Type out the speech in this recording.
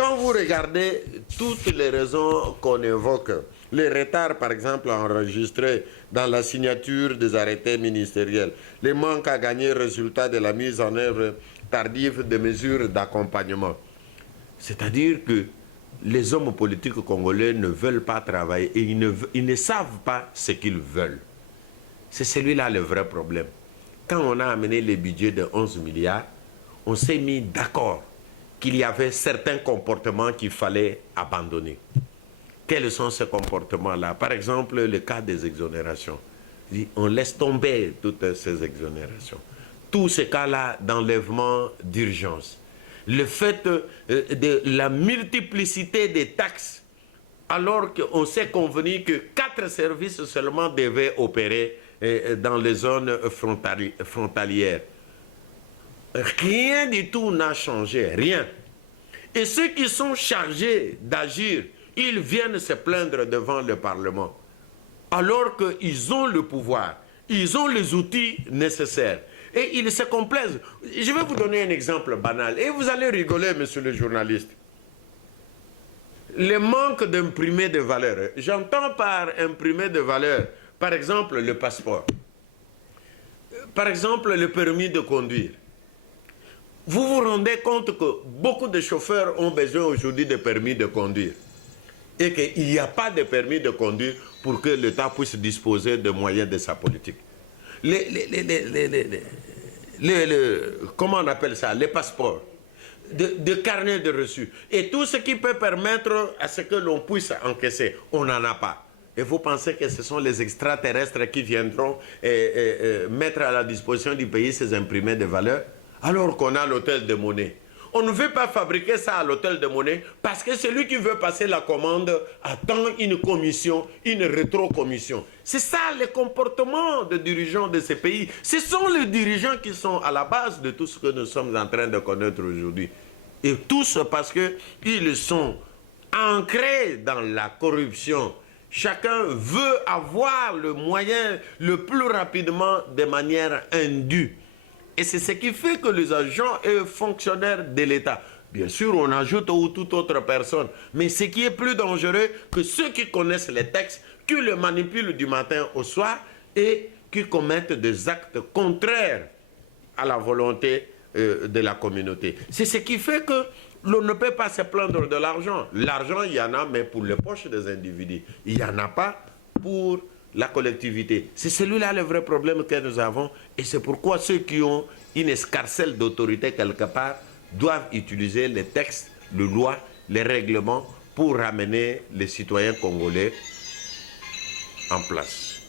quand vous regardez toutes les raisons qu'on évoque, les retards par exemple enregistrés dans la signature des arrêtés ministériels, les manques à gagner résultat de la mise en œuvre tardive des mesures d'accompagnement, c'est-à-dire que les hommes politiques congolais ne veulent pas travailler et ils ne savent pas ce qu'ils veulent. C'est celui-là le vrai problème. Quand on a amené les budgets de 11 milliards, on s'est mis d'accord qu'il y avait certains comportements qu'il fallait abandonner. Quels sont ces comportements-là? Par exemple, le cas des exonérations. On laisse tomber toutes ces exonérations. Tous ces cas-là d'enlèvement d'urgence. Le fait de la multiplicité des taxes, alors qu'on s'est convenu que 4 services seulement devaient opérer dans les zones frontalières. Rien du tout n'a changé, rien. Et ceux qui sont chargés d'agir, ils viennent se plaindre devant le Parlement. Alors qu'ils ont le pouvoir, ils ont les outils nécessaires. Et ils se complaisent. Je vais vous donner un exemple banal. Et vous allez rigoler, monsieur le journaliste. Le manque d'imprimés de valeur. J'entends par imprimé de valeur, par exemple, le passeport. Par exemple, le permis de conduire. Vous vous rendez compte que beaucoup de chauffeurs ont besoin aujourd'hui de permis de conduire. Et qu'il n'y a pas de permis de conduire pour que l'État puisse disposer de moyens de sa politique. Comment on appelle ça? Les passeports, de carnets de reçus. Et tout ce qui peut permettre à ce que l'on puisse encaisser, on n'en a pas. Et vous pensez que ce sont les extraterrestres qui viendront mettre à la disposition du pays ces imprimés de valeur, alors qu'on a l'hôtel de monnaie. On ne veut pas fabriquer ça à l'hôtel de monnaie parce que celui qui veut passer la commande attend une commission, une rétro-commission. C'est ça le comportement des dirigeants de ces pays. Ce sont les dirigeants qui sont à la base de tout ce que nous sommes en train de connaître aujourd'hui. Et tous parce qu'ils sont ancrés dans la corruption. Chacun veut avoir le moyen le plus rapidement de manière indue. Et c'est ce qui fait que les agents et fonctionnaires de l'État, bien sûr, on ajoute ou toute autre personne, mais ce qui est plus dangereux que ceux qui connaissent les textes, qui le manipulent du matin au soir et qui commettent des actes contraires à la volonté de la communauté. C'est ce qui fait que l'on ne peut pas se plaindre de l'argent. L'argent, il y en a, mais pour les poches des individus. Il n'y en a pas pour la collectivité. C'est celui-là le vrai problème que nous avons. Et c'est pourquoi ceux qui ont une escarcelle d'autorité quelque part doivent utiliser les textes, les lois, les règlements pour ramener les citoyens congolais en place.